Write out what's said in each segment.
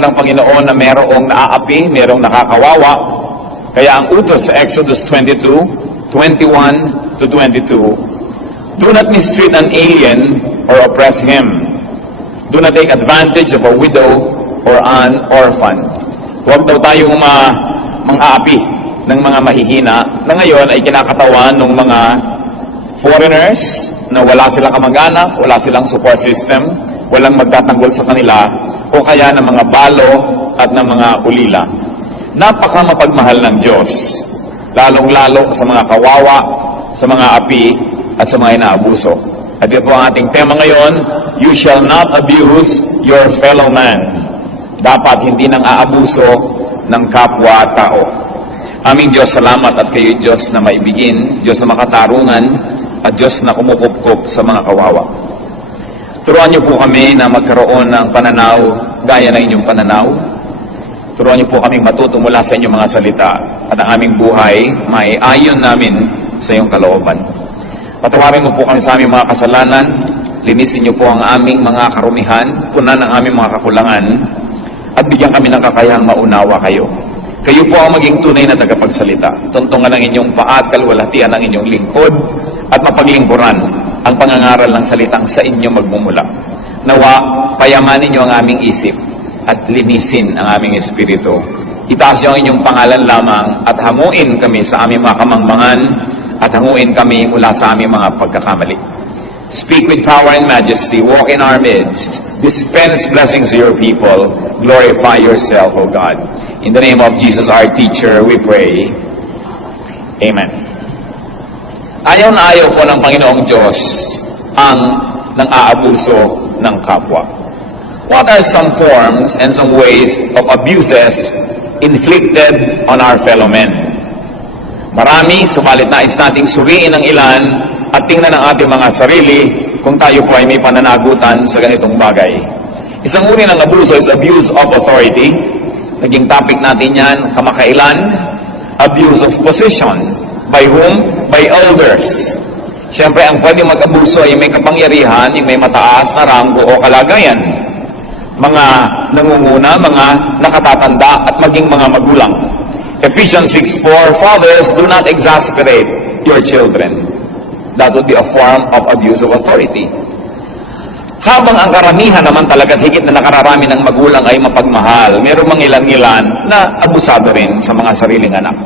po ng Panginoon na merong naaapi, merong nakakawawa. Kaya ang utos sa Exodus 22:21 to 22, do not mistreat an alien or oppress him. Do not take advantage of a widow or an orphan. Huwag daw tayong mang-aapi ng mga mahihina na ngayon ay kinakatawan ng mga foreigners na wala silang kamag-anak, wala silang support system, walang magtatanggol sa kanila, o kaya ng mga balo at ng mga ulila. Napaka mapagmahal ng Diyos, lalong-lalo sa mga kawawa, sa mga api, at sa mga inaabuso. At ito ang ating tema ngayon, you shall not abuse your fellow man. Dapat hindi nang aabuso ng kapwa-tao. Aming Diyos, salamat at kayo Diyos na maibigin, Diyos na makatarungan, at Diyos na kumukupkup sa mga kawawa. Turuan niyo po kami na magkaroon ng pananaw gaya ng inyong pananaw. Turuan niyo po kaming matuto mula sa inyong mga salita at ang aming buhay maiayon namin sa iyong kalooban. Patawarin mo po kami sa aming mga kasalanan, linisin niyo po ang aming mga karumihan, punan ang aming mga kakulangan, at bigyan kami ng kakayahang maunawa kayo. Kayo po ang maging tunay na tagapagsalita. Tuntungan ang inyong paa at kalwalhatian ang inyong lingkod at mapaglingkuran ang pangangaral ng salitang sa inyo magmumula. Nawa, payamanin niyo ang aming isip at linisin ang aming espiritu. Itaas niyo ang inyong pangalan lamang at hanguin kami sa aming mga kamangmangan at hanguin kami mula sa aming mga pagkakamali. Speak with power and majesty, walk in our midst, dispense blessings to your people, glorify yourself, O God. In the name of Jesus, our teacher, we pray. Amen. Ayaw na ayaw po ng Panginoong Diyos ang nang-aabuso ng kapwa. What are some forms and some ways of abuses inflicted on our fellow men? Marami, subalit nais nating suriin ang ilan at tingnan ang ating mga sarili kung tayo po ay may pananagutan sa ganitong bagay. Isang uri ng abuso is abuse of authority. Naging topic natin yan kamakailan. Abuse of position. By whom? By elders. Siyempre, ang pwede mag-abuso ay may kapangyarihan, yung may mataas na ranggo o kalagayan. Mga nangunguna, mga nakatatanda, at maging mga magulang. Ephesians 6:4, fathers, do not exasperate your children. That would be a form of abuse of authority. Habang ang karamihan naman talaga higit na nakararami ng magulang ay mapagmahal, mayroong mga ilan-ilan na abusado rin sa mga sariling anak.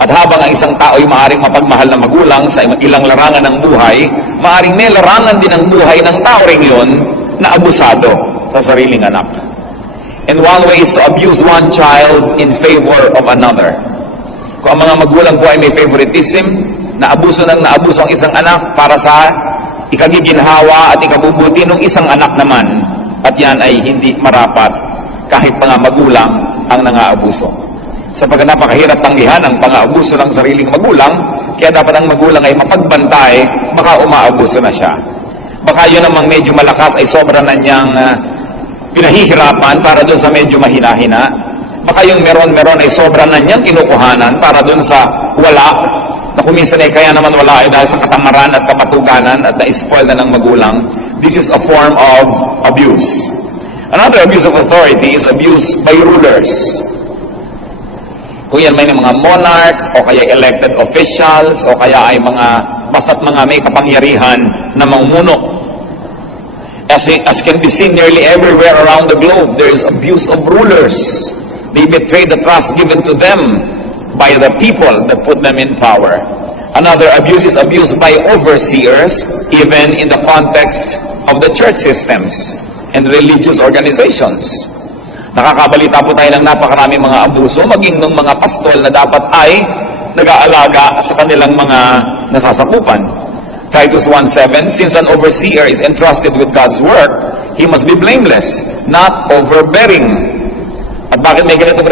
At habang ang isang tao ay maaaring mapagmahal na magulang sa ilang larangan ng buhay, maaaring may larangan din ang buhay ng tao rin yun na abusado sa sariling anak. And one way is to abuse one child in favor of another. Kung ang mga magulang po ay may favoritism, naabuso ang isang anak para sa ikagiginhawa at ikabubuti ng isang anak naman, at yan ay hindi marapat kahit mga magulang ang nangaabuso. Sapagkat napakahirap tanggihan ang pang-aabuso ng sariling magulang, kaya dapat ang magulang ay mapagbantay, baka umaabuso na siya. Baka yun namang medyo malakas ay sobra na niyang pinahihirapan para doon sa medyo mahina-hina. Baka yung meron ay sobra na niyang kinukuhanan para doon sa wala, na kuminsan ay kaya naman wala ay dahil sa katamaran at kapatuganan at na-spoil na ng magulang. This is a form of abuse. Another abuse of authority is abuse by rulers. Kung yan may mga monarch, o kaya elected officials, o kaya ay basta't mga may kapangyarihan na mamumuno. As can be seen nearly everywhere around the globe, there is abuse of rulers. They betray the trust given to them by the people that put them in power. Another abuse is abuse by overseers, even in the context of the church systems and religious organizations. Nakakabalita po tayo ng napakarami mga abuso, maging ng mga pastol na dapat ay nag-aalaga sa kanilang mga nasasakupan. Titus 1:7, since an overseer is entrusted with God's work, he must be blameless, not overbearing. At bakit may ganitong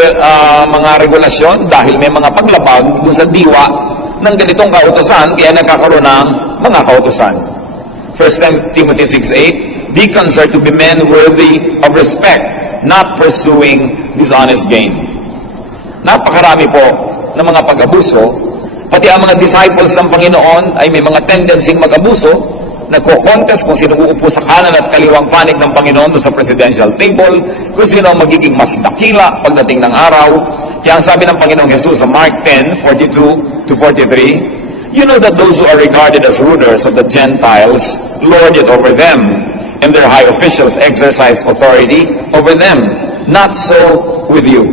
mga regulasyon? Dahil may mga paglabag dun sa diwa ng ganitong kautusan, kaya nagkakaroon ng mga kautusan. 1 Timothy 6:8, deacons are to be men worthy of respect, not pursuing dishonest gain. Napakarami po ng mga pag-abuso, pati ang mga disciples ng Panginoon ay may mga tendency mag-abuso, nagko-contest kung sino uupo sa kanan at kaliwang panig ng Panginoon doon sa presidential table, kung sino ang magiging mas dakila pagdating ng araw. Kaya ang sabi ng Panginoong Jesus sa Mark 10:42-43, you know that those who are regarded as rulers of the Gentiles lord it over them, and their high officials exercise authority over them. Not so with you.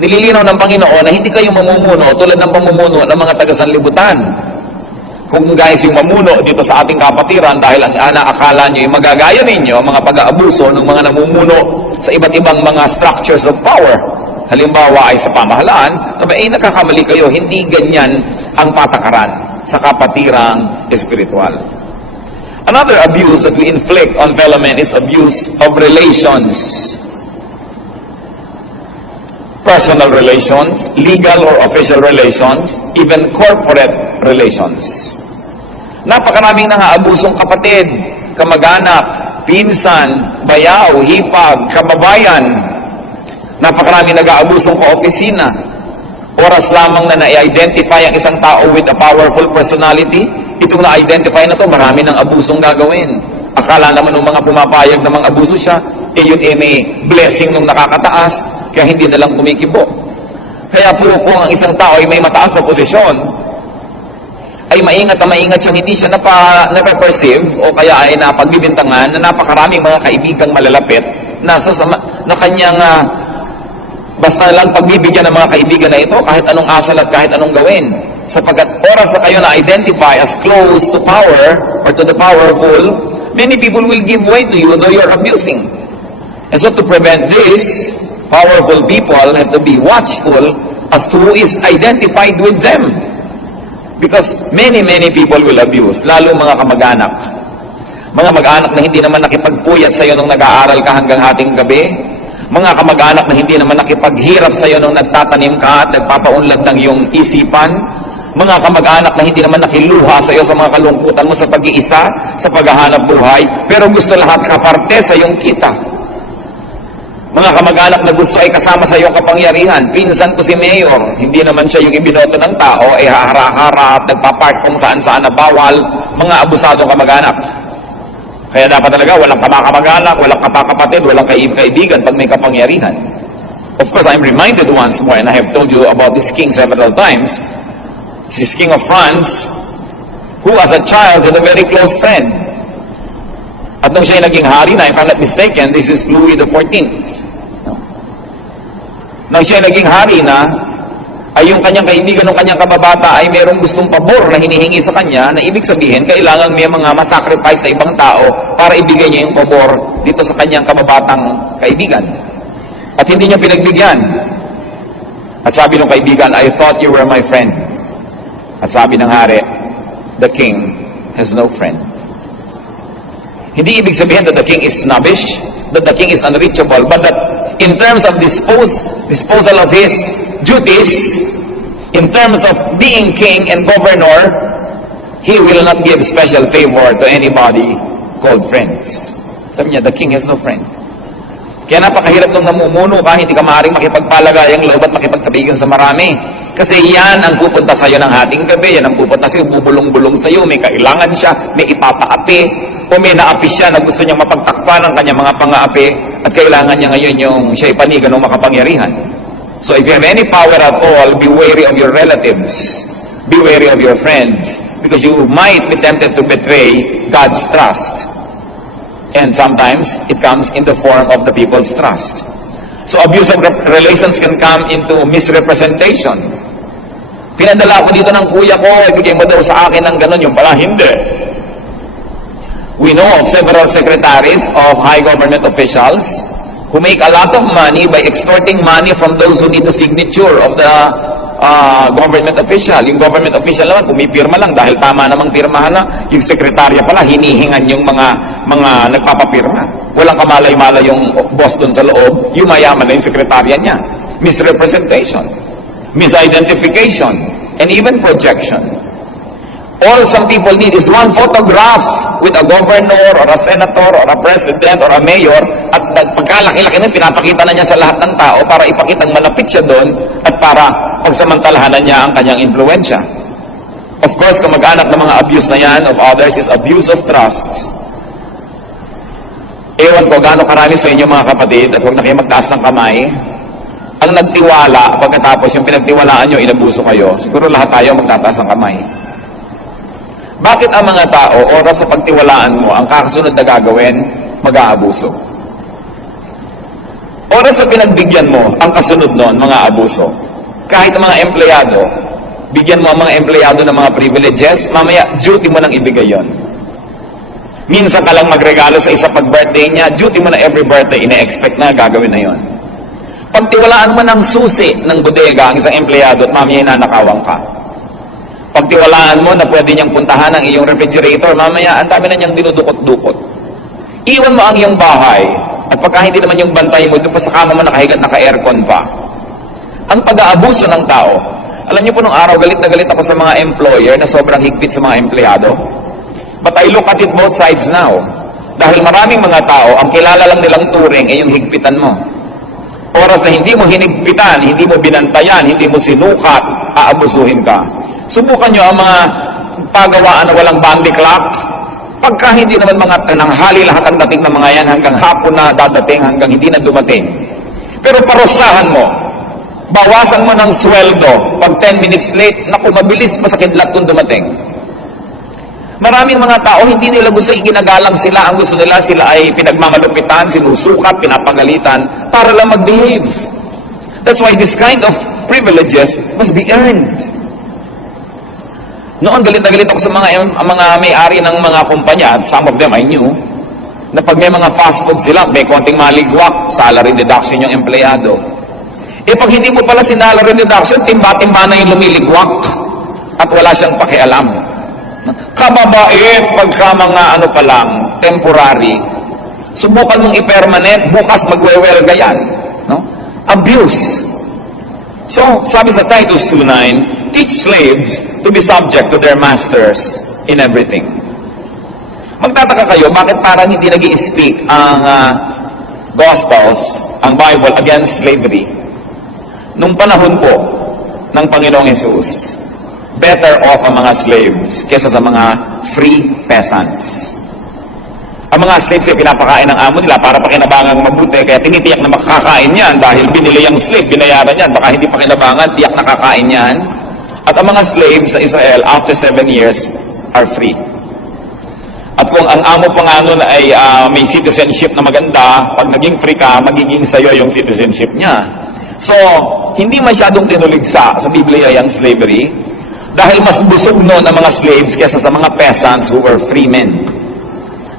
Nililinaw ng Panginoon na hindi kayo mamumuno tulad ng pamumuno ng mga taga-sanlibutan. Kung guys yung mamuno dito sa ating kapatiran dahil ang akala nyo yung magagaya ninyo, mga pag-aabuso ng mga namumuno sa iba't ibang mga structures of power. Halimbawa ay sa pamahalaan, nagkakamali kayo, hindi ganyan ang patakaran sa kapatirang espiritual. Another abuse that we inflict on fellow men is abuse of relations. Personal relations, legal or official relations, even corporate relations. Napakaraming nangaabusong kapatid, kamag-anak, pinsan, bayaw, hipag, kababayan. Napakaraming nag-aabusong kaopisina. Oras lamang na na-identify ang isang tao with a powerful personality, itong na-identify na to, marami ng abusong gagawin. Akala naman ng mga pumapayag na mga abuso siya, yun may blessing nung nakakataas, kaya hindi na lang kumikibo. Kaya po kung ang isang tao ay may mataas na posisyon, ay maingat na maingat siyang hindi siya napaperceive o kaya ay napagbibintangan na napakaraming mga kaibigang malalapit na kanyang basta lang pagbibigyan ng mga kaibigan na ito kahit anong asal at kahit anong gawin. Sapagkat oras na kayo na-identify as close to power or to the powerful, many people will give way to you though you're abusing. And so to prevent this, powerful people have to be watchful as to who is identified with them. Because many people will abuse, lalo mga kamag-anak. Mga mag-anak na hindi naman nakipagpuyat sa iyo nung nag-aaral ka hanggang hating gabi. Mga kamag-anak na hindi naman nakipaghirap sa iyo nung nagtatanim ka at nagpapaunlad ng iyong isipan. Mga kamag-anak na hindi naman nakiluha sa iyo sa mga kalungkutan mo sa pag-iisa, sa paghahanap buhay, pero gusto lahat kaparte sa iyong kita. Mga kamag-anak na gusto ay kasama sa iyong kapangyarihan. Pinsan ko si Mayor, hindi naman siya yung ibinoto ng tao, ay hahara-hara at nagpapark kung saan-saan na bawal. Mga abusadong kamag-anak. Kaya dapat talaga walang kamag-anak, walang kapakapatid, walang kaibigan pag may kapangyarihan. Of course, I'm reminded once more, and I have told you about this king several times. This king of France, who as a child had a very close friend. At nung siya naging hari na, if I'm not mistaken, this is Louis XIV. Nang siya naging hari na, ay yung kanyang kaibigan ng kanyang kababata ay merong gustong pabor na hinihingi sa kanya, na ibig sabihin, kailangan may mga masacrifice sa ibang tao para ibigay niya yung pabor dito sa kanyang kababatang kaibigan. At hindi niya pinagbigyan. At sabi ng kaibigan, I thought you were my friend. At sabi ng hari, the king has no friend. Hindi ibig sabihin that the king is snobbish, that the king is unreachable, but that in terms of disposal of his duties, in terms of being king and governor, he will not give special favor to anybody called friends. Sabi niya, the king has no friend. Kaya napakahirap nung namumuno ka, hindi ka maaaring makipagpalagayang loob at makipagkabigan sa marami. Kasi yan ang pupunta sa'yo ng hating gabi, yan ang pupunta sa'yo, bubulong-bulong sa'yo, may kailangan siya, may ipapaapi, o may naapi siya na gusto niyang mapagtakpan ng kanyang mga pang-aapi, at kailangan niya ngayon yung siya ipanigan ng makapangyarihan. So if you have any power at all, be wary of your relatives, be wary of your friends, because you might be tempted to betray God's trust. And sometimes, it comes in the form of the people's trust. So abusive relations can come into misrepresentation. Pinadala ko dito ng kuya ko, ibigay mo daw sa akin ng ganon, yung pala hindi. We know of several secretaries of high government officials who make a lot of money by extorting money from those who need the signature of the government official. Yung government official naman, pumipirma lang dahil tama namang pirmahan na. Yung sekretarya pala, hinihingan yung mga nagpapapirma. Walang kamalay-malay yung boss dun sa loob, yung mayaman na yung sekretarya niya. Misrepresentation, misidentification, and even projection. All some people need is one photograph with a governor or a senator or a president or a mayor, at pagkalaki-laki nun, pinapakita na niya sa lahat ng tao para ipakitang malapit siya doon at para pagsamantalahanan niya ang kanyang influensya. Of course, kamag-anak ng mga abuse na yan of others is abuse of trust. Ewan ko gaano karami sa inyo mga kapatid, at huwag na kayo magtaas ng kamay, ang nagtiwala, pagkatapos yung pinagtiwalaan nyo, inabuso kayo, siguro lahat tayo magtataas ng kamay. Bakit ang mga tao, oras sa pagtiwalaan mo, ang kakasunod na gagawin, mag-aabuso? Oras sa pinagbigyan mo, ang kasunod nun, mga abuso. Kahit ang mga empleyado, bigyan mo ang mga empleyado ng mga privileges, mamaya, duty mo nang ibigay yon. Minsan ka lang magregalo sa isa pag-birthday niya, duty mo na every birthday, ina-expect na gagawin na yon. Pagtiwalaan mo ng susi ng bodega ang isang empleyado at mamaya nanakawan ka. Pagtiwalaan mo na pwede niyang puntahan ang iyong refrigerator, mamaya ang dami na niyang dinudukot-dukot. Iwan mo ang iyong bahay, at pagka hindi naman yung bantay mo, doon pa sa kama mo nakahigat, naka-aircon pa. Ang pag-aabuso ng tao, alam niyo po nung araw, galit na galit ako sa mga employer na sobrang higpit sa mga empleyado. But I look at it both sides now. Dahil maraming mga tao, ang kilala lang nilang turing ay yung higpitan mo. Oras na hindi mo hinigpitan, hindi mo binantayan, hindi mo sinukat, aabusuhin ka. Subukan nyo ang mga pagawaan na walang bandy clock. Pagka hindi naman mga tananghali lahat ang dating ng mga yan hanggang hapon na dadating, hanggang hindi na dumating. Pero parusahan mo, bawasan mo ng sweldo. Pag 10 minutes late, naku, mabilis, masakidlat kung dumating. Maraming mga tao, hindi nila gusto iginagalang sila. Ang gusto nila, sila ay pinagmamalupitan, sinusukat, pinapagalitan, para lang mag-behave. That's why this kind of privileges must be earned. Noon, galit na galit ako sa mga may-ari ng mga kumpanya, at some of them I knew, na pag may mga fast food sila, may konting maligwak, salary deduction yung empleyado. Pag hindi mo pala sinalary deduction, timba-timba na yung lumiligwak, at wala siyang pakialam. Kababait, pagka mga ano pa lang, temporary, subukan mong i-permanent, bukas magwewelga yan. No? Abuse. So, sabi sa Titus 2:9, teach slaves to be subject to their masters in everything. Magtataka kayo, bakit parang hindi nag-i-speak ang Gospels, ang Bible, against slavery? Nung panahon po ng Panginoong Hesus, better off ang mga slaves kesa sa mga free peasants. Ang mga slaves ay pinapakain ng amo nila para pakinabangan mabuti, kaya tinitiyak na makakain yan dahil binili ang slave, binayaran yan, baka hindi pakinabangan, tiyak nakakain yan. At ang mga slaves sa Israel, after 7 years, are free. At kung ang amo pa nga nun ay may citizenship na maganda, pag naging free ka, magiging sa'yo yung citizenship niya. So, hindi masyadong tinuligsa sa Biblia yung slavery, dahil mas busog noon ang mga slaves kesa sa mga peasants who were free men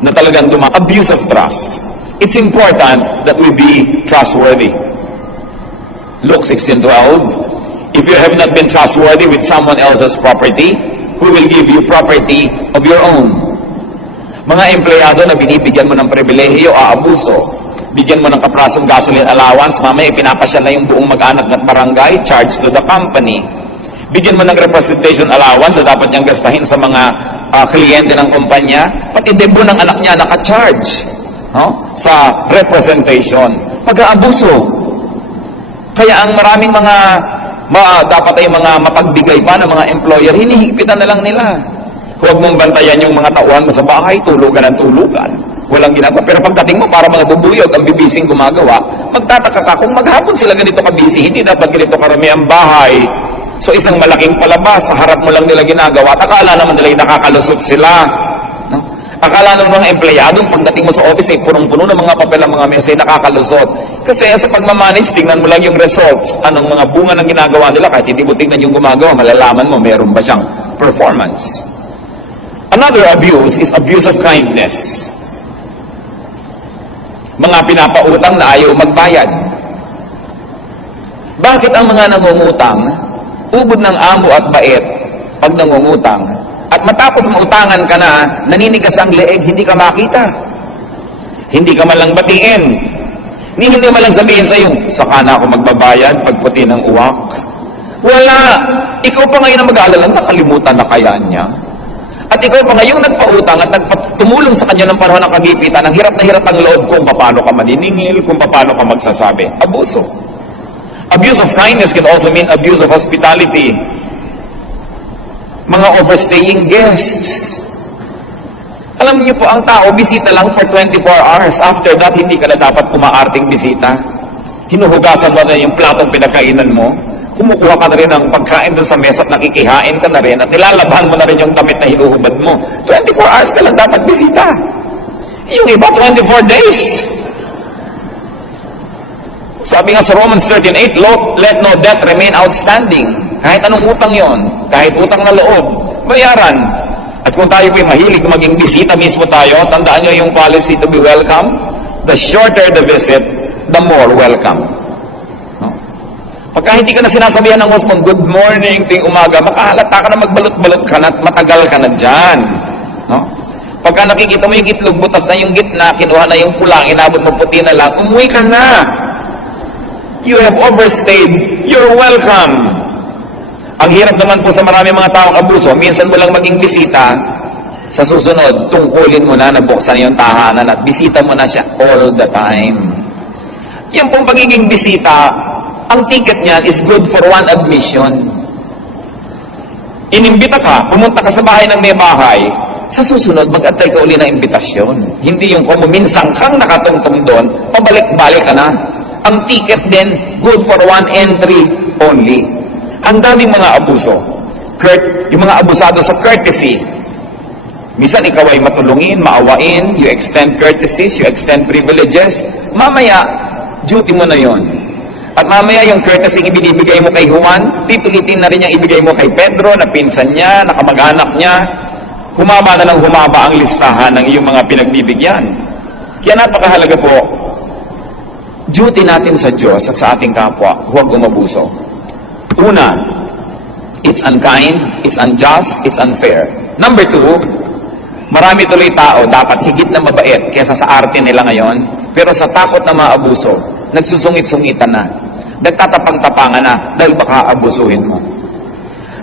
na talagang abuse of trust. It's important that we be trustworthy. Luke 16:12, if you have not been trustworthy with someone else's property, who will give you property of your own? Mga empleyado na binibigyan mo ng pribilehiyo, aabuso. Bigyan mo ng kaprasong gasoline allowance, mamaya pinapasya na yung buong mag-anak at barangay, charge to the company. Bigyan mo ng representation allowance na dapat niyang gastahin sa mga kliyente ng kumpanya, pati debo ng anak niya naka-charge sa representation. Pag-aabuso. Kaya ang maraming mga dapat ay mga mapagbigay pa ng mga employer, hinihigpitan na lang nila. Huwag mong bantayan yung mga tauhan mo sa bahay, tulugan ang tulugan. Walang ginagawa. Pero pagdating mo, para mga bubuyog, ang bibising gumagawa, magtataka ka kung maghapon sila ganito kabisi, hindi dapat ganito karami ang bahay. So isang malaking palabas, sa harap mo lang nila ginagawa, at akala naman nila nakakalusot sila. No? Akala naman mga empleyadong pagdating mo sa office, punong-puno ng mga papel ng mga mesa, nakakalusot. Kasi sa pagmamanage, tingnan mo lang yung results, anong mga bunga ng ginagawa nila, kahit hindi mo tingnan yung gumagawa, malalaman mo, meron ba siyang performance. Another abuse is abuse of kindness. Mga pinapautang na ayaw magbayad. Bakit ang mga nangungutang, ubod ng amo at bait pag nangungutang, at matapos mautangan ka na, naninigas ang leeg, hindi ka makita. Hindi ka man lang batiin. Hindi man lang sabihin sa'yo, saka na ako magbabayad pag puti ng uwak. Wala. Ikaw pa ngayon ang mag-aalala, nakalimutan na kaya niya. At ikaw pa ngayong nagpautang at tumulong sa kanya ng panahon ng kagipitan, ang hirap na hirap ang loob kung paano ka maniningil, kung paano ka magsasabi. Abuso. Abuse of kindness can also mean abuse of hospitality. mga overstaying guests. Alam niyo po, ang tao, bisita lang for 24 hours. After that, hindi ka na dapat kumaarting bisita. Hinuhugasan mo na yung platong pinakainan mo. Kumukuha ka na rin ng pagkain doon sa mesa at nakikihain ka na rin at nilalabahan mo na rin yung damit na hinuhubad mo. 24 hours ka lang dapat bisita. Yung iba, 24 days. Sabi nga sa Romans 13:8, let no debt remain outstanding. Kahit anong utang yon, kahit utang na loob, bayaran. At kung tayo po'y mahilig maging bisita mismo tayo, tandaan nyo yung policy to be welcome. The shorter the visit, the more welcome. No? Pagka hindi ka na sinasabihan ng host mo, good morning, ting umaga, makahalata ka na magbalot-balot ka na at matagal ka na dyan. No? Pagka nakikita mo yung itlog, butas na yung gitna, kinuha na yung pulang, inabot mo puti na lang, umuwi ka na. You have overstayed. You're welcome. Ang hirap naman po sa marami mga taong abuso, minsan mo lang maging bisita, sa susunod, tungkulin mo na, nabuksan yung tahanan at bisita mo na siya all the time. Yan pong pagiging bisita, ang ticket niyan is good for one admission. Inimbita ka, pumunta ka sa bahay ng may bahay, sa susunod, mag-antay ka uli ng imbitasyon. Hindi yung kung minsan kang nakatungtong doon, pabalik-balik ka na. Ang ticket din, good for one entry only. Ang daming mga abuso. Yung mga abusado sa courtesy. Minsan ikaw ay matulungin, maawain, you extend courtesies, you extend privileges. Mamaya, duty mo na yon. At mamaya yung courtesy ibinibigay mo kay Juan, pipilitin na rin niyang ibigay mo kay Pedro, na pinsan niya, na kamag-anak niya. Humaba na ng humaba ang listahan ng iyong mga pinagbibigyan. Kaya napakahalaga po, duty natin sa Diyos at sa ating kapwa, huwag umabuso. Una, it's unkind, it's unjust, it's unfair. Number two, marami tuloy tao dapat higit na mabait kaysa sa arte nila ngayon, pero sa takot na maabuso, nagsusungit-sungitan na, nagtatapang-tapangan na dahil baka abusuhin mo.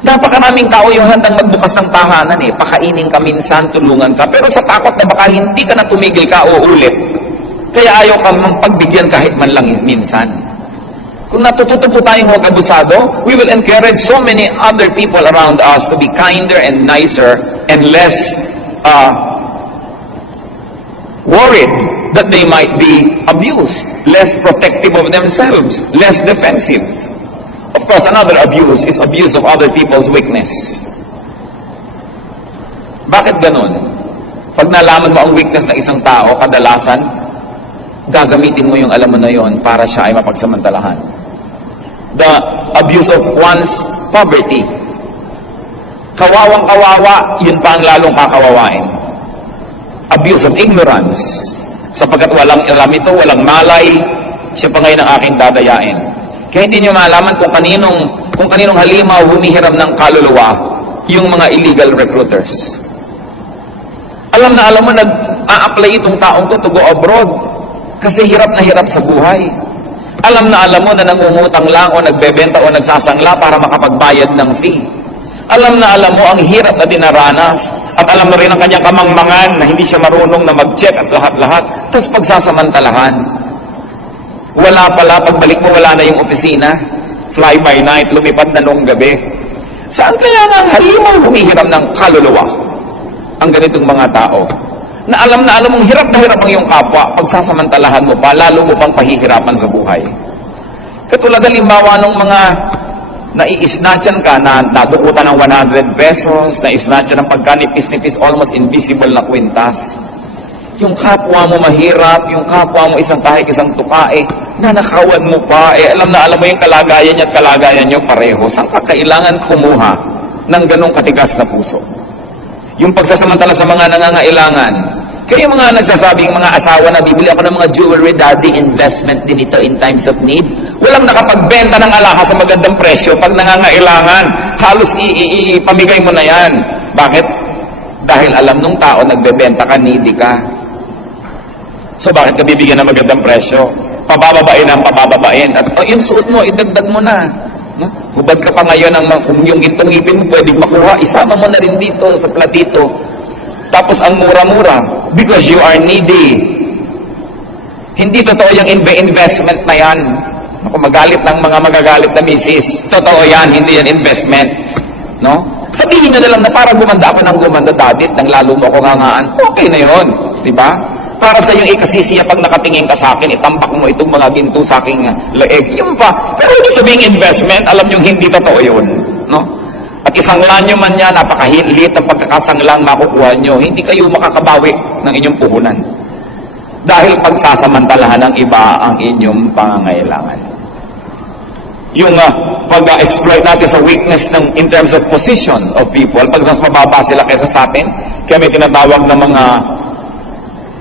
Napakaraming tao yung handang magbukas ng tahanan pakainin ka minsan, tulungan ka, pero sa takot na baka hindi ka na tumigil ka o ulit, kaya ayaw ka mang pagbigyan kahit man lang minsan. Kung natututo po tayong huwag abusado, we will encourage so many other people around us to be kinder and nicer and less worried that they might be abused, less protective of themselves, less defensive. Of course, another abuse is abuse of other people's weakness. Bakit ganun? Pag nalaman mo ang weakness ng isang tao, kadalasan, gagamitin mo yung alam mo na yon para siya ay mapagsamantalahan. The abuse of one's poverty. Kawawang-kawawa, yun pa ang lalong kakawawain. Abuse of ignorance. Sapagkat walang alam ito, walang malay, siya pa ngayon ang aking dadayain. Kaya hindi nyo malaman kung kaninong halimaw humihiram ng kaluluwa, yung mga illegal recruiters. Alam na alam mo, nag-a-apply itong taong to go abroad. Kasi hirap na hirap sa buhay. Alam na alam mo na nangungutang lang o nagbebenta o nagsasangla para makapagbayad ng fee. Alam na alam mo ang hirap na dinaranas. At alam mo rin ang kanyang kamangmangan na hindi siya marunong na mag-check at lahat-lahat. Tapos pagsasamantalahan. Wala pala, pagbalik mo wala na yung opisina. Fly by night, lumipad na noong gabi. Saan kaya nga ang halimaw humihiram ng kaluluwa? Ang ganitong mga tao. Na alam mong hirap na hirap ang iyong kapwa, pagsasamantalahan mo pa, lalo mo pang pahihirapan sa buhay. Katulad halimbawa ng mga nai-snatchan ka na natukutan ng 100 pesos, na-snatchan ng pagkanipis-nipis, almost invisible na kwintas. Yung kapwa mo mahirap, yung kapwa mo isang tukae, nanakawan mo pa, alam na alam mo yung kalagayan niya at kalagayan niyo pareho. Saan ka kailangan kumuha ng ganong katigas na puso? Yung pagsasamantala sa mga nangangailangan. Kaya yung mga nagsasabing mga asawa na bibili ako ng mga jewelry, daddy, investment din ito in times of need. Walang nakapagbenta ng alahas sa magandang presyo pag nangangailangan. Halos ipamigay mo na yan. Bakit? Dahil alam nung tao, nagbebenta ka, needy ka. So bakit ka bibigyan ng magandang presyo? Pabababain ang pabababain. At yung suot mo, idagdag mo na. Hubad ka pa ngayon kung yung itong ipin mo pwedeng makuha, isama mo na rin dito sa platito. Tapos ang mura-mura, because you are needy. Hindi totoo yung investment na yan. Ako magalit ng mga magagalit na misis. Totoo yan, hindi yan investment. No? Sabihin na lang na parang gumanda ako ng gumanda dati, nang lalo mo ako ngangaan, okay na yun. Di ba? Para sa yung ikasisiya pag nakatingin ka sa akin, itambak mo itong mga ginto sa aking leeg. Yun pa. Pero ibig sabihin investment, alam nyo hindi totoo yun. No? At isanglan nyo man yan, napakahilit ang pagkakasanglang makukuha nyo. Hindi kayo makakabawi ng inyong puhunan. Dahil pagsasamantalahan ng iba ang inyong pangangailangan. Yung pag-exploit natin sa weakness in terms of position of people, pag mas mababa sila kaysa sa atin, kaya may tinatawag na mga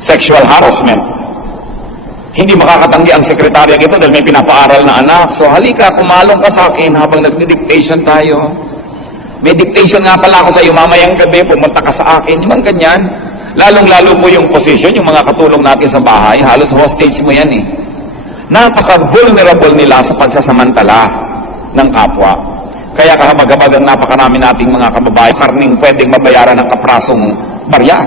sexual harassment. Hindi makakatanggi ang sekretarya ito dahil may pinapaaral na anak. So halika, kumalong ka sa akin habang nagdi-dictation tayo. May dictation nga pala ako sa iyo mamayang gabi, pumunta ka sa akin. Yung ganyan. Lalong-lalo po yung position, yung mga katulong natin sa bahay, halos hostage mo yan eh. Napaka-vulnerable nila sa pagsasamantala ng kapwa. Kaya kahabag-habag ang napakarami nating mga kababayan, karning pwedeng mabayaran ng kaprasong barya.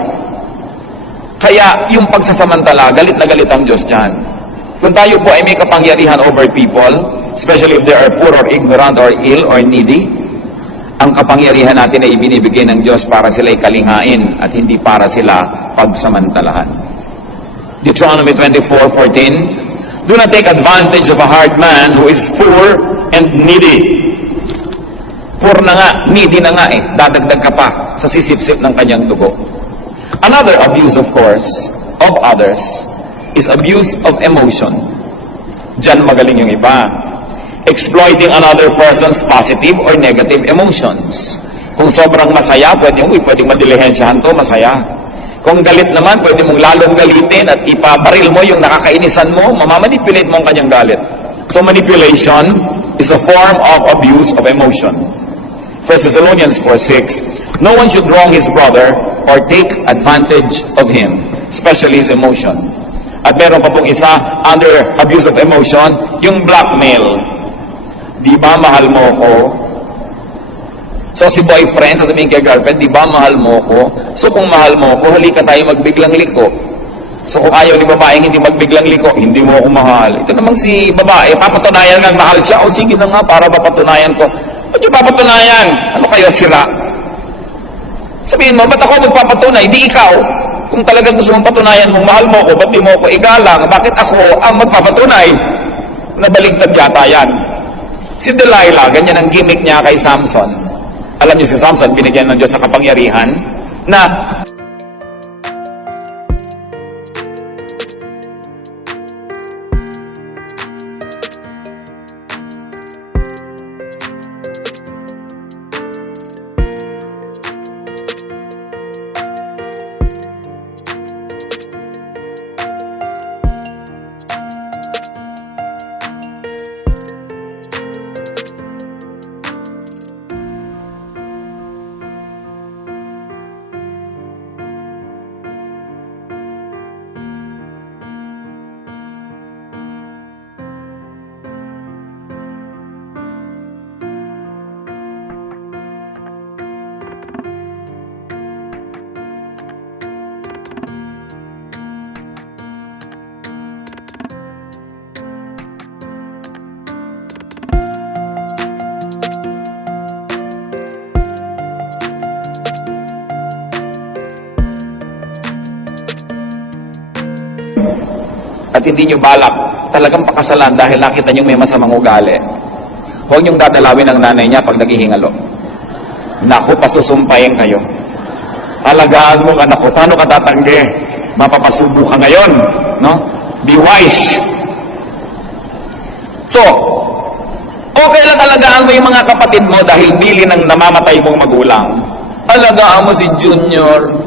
Kaya yung pagsasamantala, galit na galit ang Diyos dyan. Kung tayo po ay may kapangyarihan over people, especially if they are poor or ignorant or ill or needy, ang kapangyarihan natin ay ibinibigay ng Diyos para sila'y kalinghain at hindi para sila pagsamantalahan. Deuteronomy 24:14, do not take advantage of a hard man who is poor and needy. Poor na nga, needy na nga eh. Dadagdag ka pa sa sisip-sip ng kanyang dugo. Another abuse, of course, of others is abuse of emotion. Diyan magaling yung iba. Exploiting another person's positive or negative emotions. Kung sobrang masaya, pwedeng madilihensyahan to, masaya. Kung galit naman, pwede mong lalong galitin at ipabaril mo yung nakakainisan mo, mamamanipulate mo ang kanyang galit. So manipulation is a form of abuse of emotion. 1 Thessalonians 4:6, no one should wrong his brother or take advantage of him, especially his emotion. At meron pa pong isa, under abuse of emotion, yung blackmail. Di ba mahal mo ko? So si boyfriend, sasabihin kay girlfriend, di ba mahal mo ko? So kung mahal mo ko, halika tayo magbiglang liko. So kung ayaw ni babaeng hindi magbiglang liko, hindi mo ako mahal. Ito namang si babae, papatunayan nga mahal siya. O sige na nga, para mapatunayan ko. Ba't yung papatunayan? Ano kayo sila? Sabihin mo, ba't ako magpapatunay? Di ikaw. Kung talagang gusto mong patunayan mong mahal mo ko, ba't di mo ako igalang? Bakit ako ang magpapatunay? Nabaligtad yata yan. Si Delilah, ganyan ang gimmick niya kay Samson. Alam niyo si Samson, binigyan ng Diyos sa kapangyarihan na at hindi nyo balak talagang pakasalan dahil nakita nyo may masamang ugali, huwag nyong dadalawin ang nanay niya pag naghihingalo. Naku, pasusumpayin kayo. Alagaan mo anak ko, paano ka tatanggi? Mapapasubo ka ngayon, no? Be wise. So, okay lang alagaan mo yung mga kapatid mo dahil bili ng namamatay mong magulang. Alagaan mo si Junior.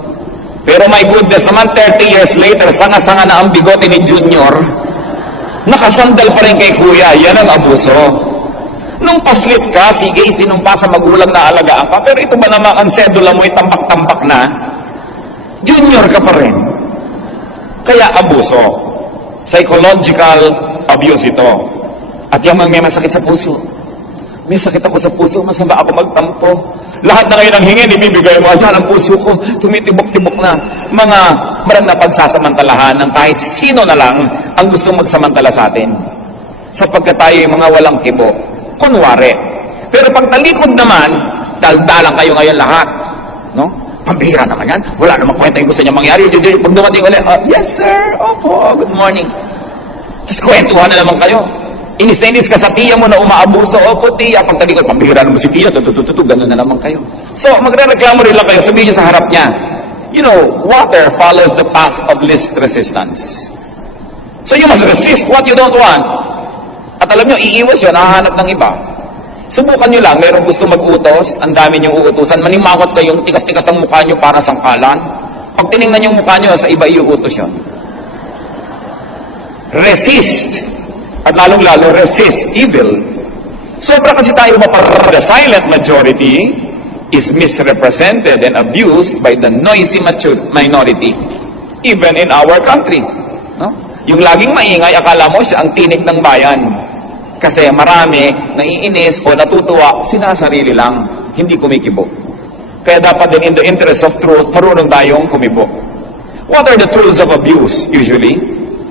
Pero my goodness naman, 30 years later, sanga-sanga na ang bigote ni Junior. Nakasandal pa rin kay Kuya. Yan ang abuso. Nung paslit ka, sige, itinumpa sa magulang na alagaan ka. Pero ito ba naman ang sedula mo, itambak-tambak na? Junior ka pa rin. Kaya abuso. Psychological abuse ito. At yung may masakit sa puso. May sakit ako sa puso, masama ako magtampo. Lahat na ngayon ang hingin, ibibigay mo. Ayan, ang puso ko, tumitibok-tibok na. Mga marang na pagsasamantalahan ng kahit sino na lang ang gustong magsamantala sa atin. Sapagkat tayo yung mga walang kibo. Kunwari. Pero pag talikod naman, daldalan kayo ngayon lahat. No? Pambihira naman yan. Wala namang kwenta yung gusto niya mangyari. Pag dumating ulit, yes sir, opo, good morning. Tapos kwentuhan na naman kayo. Inis na inis ka sa tiya mo na umaabuso. Opo tiya, pagtalikod, pambihira naman si tiya, ganun na naman kayo. So, magre-reklamo rin lang kayo, sabihin niyo sa harap niya, you know, water follows the path of least resistance. So you must resist what you don't want. At alam nyo, iiwas yun, nahahanap ng iba. Subukan nyo lang, merong gusto mag-utos, ang dami nyo uutusan, manimakot kayong tikas-tikas ang mukha nyo para sangkalan. Pag tinignan yung mukha nyo, sa iba iuutos yun. Resist. At lalong-lalo, resist evil. Sobra kasi tayo the silent majority is misrepresented and abused by the noisy minority, even in our country. No? Yung laging maingay, akala mo siya ang tinig ng bayan. Kasi marami naiinis o natutuwa, sinasarili lang, hindi kumikibo. Kaya dapat din in the interest of truth, marunong tayong kumibo. What are the tools of abuse, usually?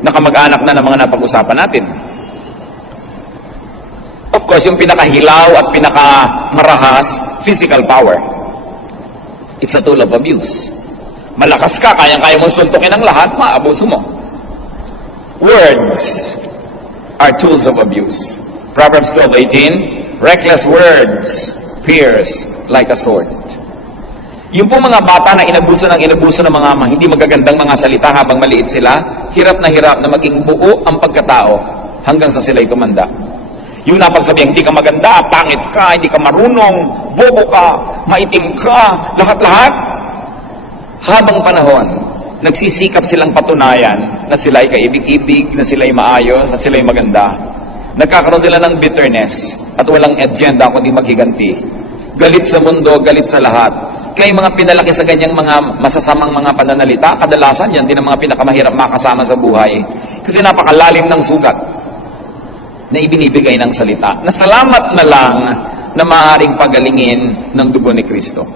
Nakamag-anak na ng mga napag-usapan natin. Of course, yung pinakahilaw at pinakamarahas, physical power. It's a tool of abuse. Malakas ka, kayang-kaya mong suntukin ang lahat, maabuso mo. Words are tools of abuse. Proverbs 12:18, reckless words pierce like a sword. Yung po mga bata na inabuso ng mga hindi magagandang mga salita habang maliit sila, hirap na maging buo ang pagkatao hanggang sa sila'y tumanda. Yung napagsabihin, hindi ka maganda, pangit ka, hindi ka marunong, bobo ka, maitim ka, lahat-lahat. Habang panahon, nagsisikap silang patunayan na sila ay kaibig-ibig, na sila ay maayos, at sila ay maganda. Nagkakaroon sila ng bitterness at walang agenda kundi maghiganti. Galit sa mundo, galit sa lahat. Kaya yung mga pinalaki sa ganyang mga masasamang mga pananalita, kadalasan yan din ang mga pinakamahirap makasama sa buhay. Kasi napakalalim ng sugat na ibinibigay ng salita. Nasalamat na lang na maaaring pagalingin ng dugo ni Kristo.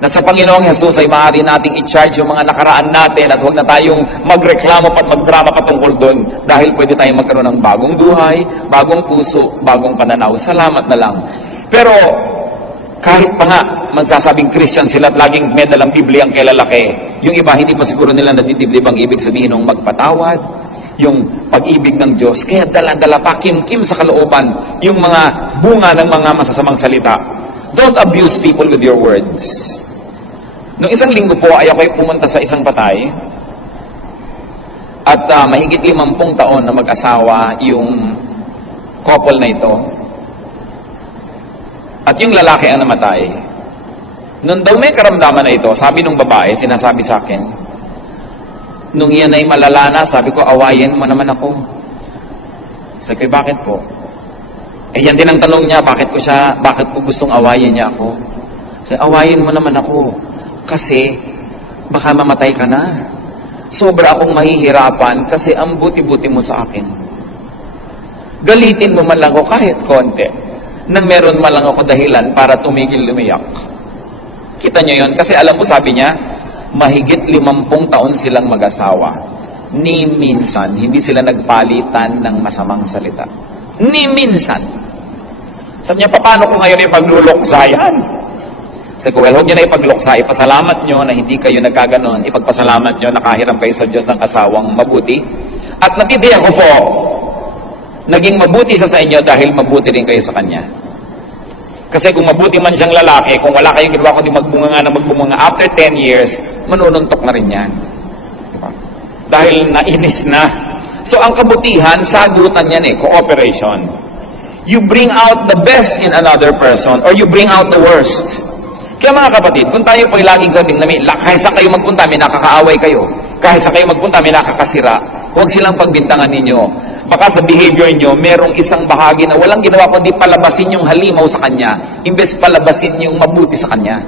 Na sa Panginoong Jesus ay maaari nating i-charge yung mga nakaraan natin at huwag na tayong magreklamo at magdrama patungkol doon dahil pwede tayong magkaroon ng bagong buhay, bagong puso, bagong pananaw. Salamat na lang. Pero kahit pa nga magsasabing Christian sila at laging may dalang Biblia ang kilalaki, yung iba hindi pa siguro nila natitibdib ang ibig sabihin ng magpatawad, yung pag-ibig ng Diyos. Kaya dala-dala pa, kim-kim sa kalooban, yung mga bunga ng mga masasamang salita. Don't abuse people with your words. Noong isang linggo po, ay ako'y pumunta sa isang patay at mahigit 50 taon na mag-asawa yung couple na ito. At yung lalaki ang namatay. Noon daw may karamdaman na ito, sabi nung babae, sinasabi sa akin, nung yan ay malala na, sabi ko, awayin mo naman ako. Sabi ko, bakit po? Eh yan din ang tanong niya, bakit ko gustong awayin niya ako? Sabi, awayin mo naman ako. Kasi, baka mamatay ka na. Sobra akong mahihirapan kasi ang buti-buti mo sa akin. Galitin mo man lang ako kahit konti na meron man lang ako dahilan para tumigil lumiyak. Kita niyo yun? Kasi alam mo, sabi niya, mahigit 50 taon silang mag-asawa. Ni minsan, hindi sila nagpalitan ng masamang salita. Ni minsan. Sabi niya, paano ko ngayon ipagluloksayan? Sabi ko, well, huwag niyo na ipagluksa. Ipasalamat niyo na hindi kayo nagkaganon. Ipagpasalamat niyo, nakahiram kayo sa Diyos ng asawang mabuti. At natitiyak ko po, naging mabuti sa inyo dahil mabuti rin kayo sa Kanya. Kasi kung mabuti man siyang lalaki, kung wala kayong ginawa kundi magbunga after 10 years, manununtok na rin yan. Diba? Dahil nainis na. So ang kabutihan, sagutan yan cooperation. You bring out the best in another person or you bring out the worst. Kaya mga kapatid, kung tayo po'y laging sabing namin, kahit sa kayo magpunta, may nakakaaway kayo. Kahit sa kayo magpunta, may nakakasira. Huwag silang pagbintangan ninyo. Baka sa behavior nyo, merong isang bahagi na walang ginawa kundi palabasin yung halimaw sa kanya, imbes palabasin yung mabuti sa kanya.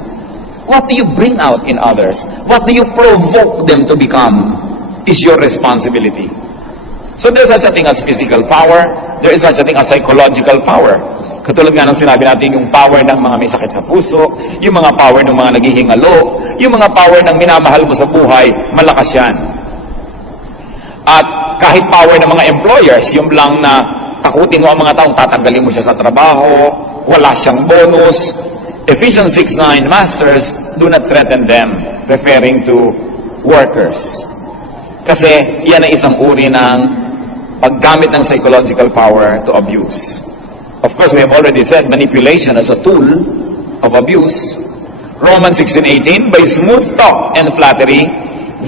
What do you bring out in others? What do you provoke them to become is your responsibility. So there's such a thing as physical power, there is such a thing as psychological power. Katulad nga ng sinabi natin, yung power ng mga may sakit sa puso, yung mga power ng mga naghihingalo, yung mga power ng minamahal mo sa buhay, malakas yan. At kahit power ng mga employers, yung lang na takutin mo ang mga taong tatanggalin mo siya sa trabaho, wala siyang bonus, Ephesians 6:9, Masters, do not threaten them, referring to workers. Kasi yan ay isang uri ng paggamit ng psychological power to abuse. Of course, we have already said manipulation as a tool of abuse. Romans 16:18, by smooth talk and flattery,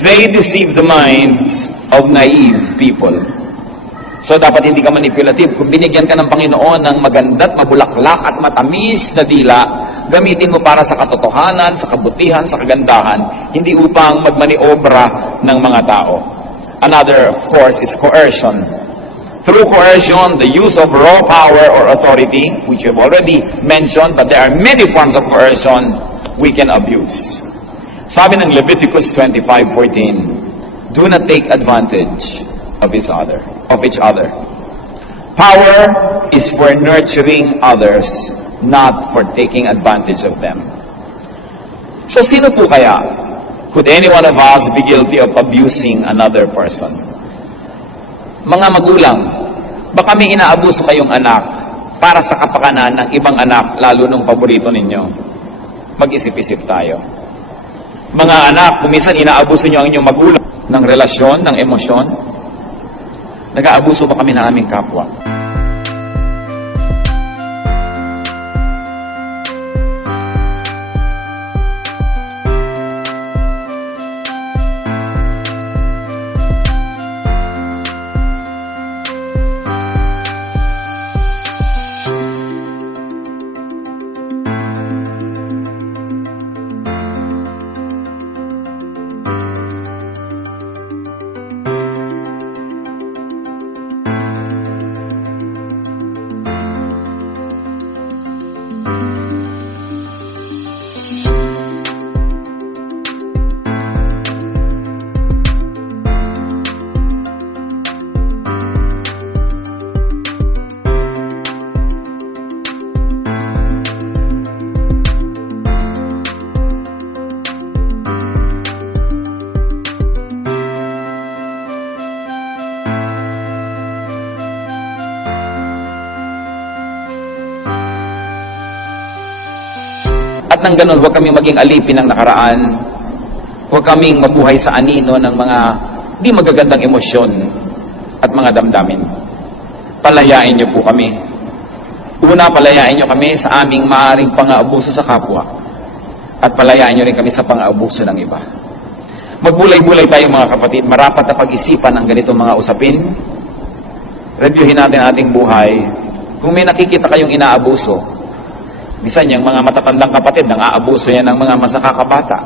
they deceive the minds of naive people. So dapat hindi ka manipulative. Kung binigyan ka ng Panginoon ng maganda't mabulaklak at matamis na dila, gamitin mo para sa katotohanan, sa kabutihan, sa kagandahan, hindi upang magmaniobra ng mga tao. Another, of course, is coercion. Through coercion, the use of raw power or authority, which we have already mentioned, but there are many forms of coercion we can abuse. Sabi ng Leviticus 25:14, do not take advantage of each other. Power is for nurturing others, not for taking advantage of them. So sino po kaya? Could any one of us be guilty of abusing another person? Mga magulang, baka may inaabuso kayong anak para sa kapakanan ng ibang anak, lalo nung paborito ninyo. Mag-isip-isip tayo. Mga anak, kumisan inaabuso nyo ang inyong magulang ng relasyon, ng emosyon. Nag-aabuso ba kami ng aming kapwa? At nang ganun, huwag kaming maging alipin ng nakaraan. Huwag kaming mabuhay sa anino ng mga di magagandang emosyon at mga damdamin. Palayain niyo po kami. Una, palayain niyo kami sa aming maaaring pang-aabuso sa kapwa. At palayain niyo rin kami sa pang-aabuso ng iba. Magbulay-bulay tayo mga kapatid. Marapat na pag-isipan ang ganitong mga usapin. Reviewin natin ating buhay. Kung may nakikita kayong inaabuso, bisan yung mga matatandang kapatid, nang aabuso yan ng mga masakakabata.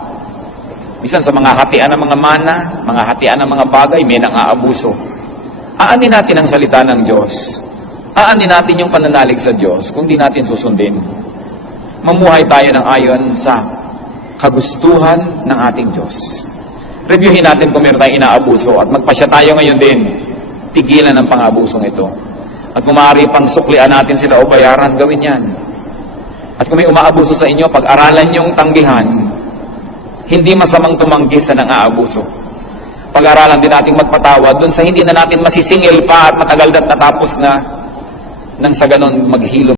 Bisan sa mga hatian ng mga mana, mga hatian ng mga bagay, may nang aabuso. Aanin natin ang salita ng Diyos. Aanin natin yung pananalig sa Diyos kung di natin susundin. Mamuhay tayo ng ayon sa kagustuhan ng ating Diyos. Reviewin natin kung meron tayong inaabuso at magpasya tayo ngayon din, tigilan ang pang-abusong ito. At kung maaari pang suklian natin sila o bayaran, gawin yan. At kung may umaabuso sa inyo, pag-aralan niyong tanggihan, hindi masamang tumanggi sa nang-aabuso. Pag-aralan din natin magpatawad dun sa hindi na natin masisingil pa at matagal na natapos na, nang sa ganon maghilom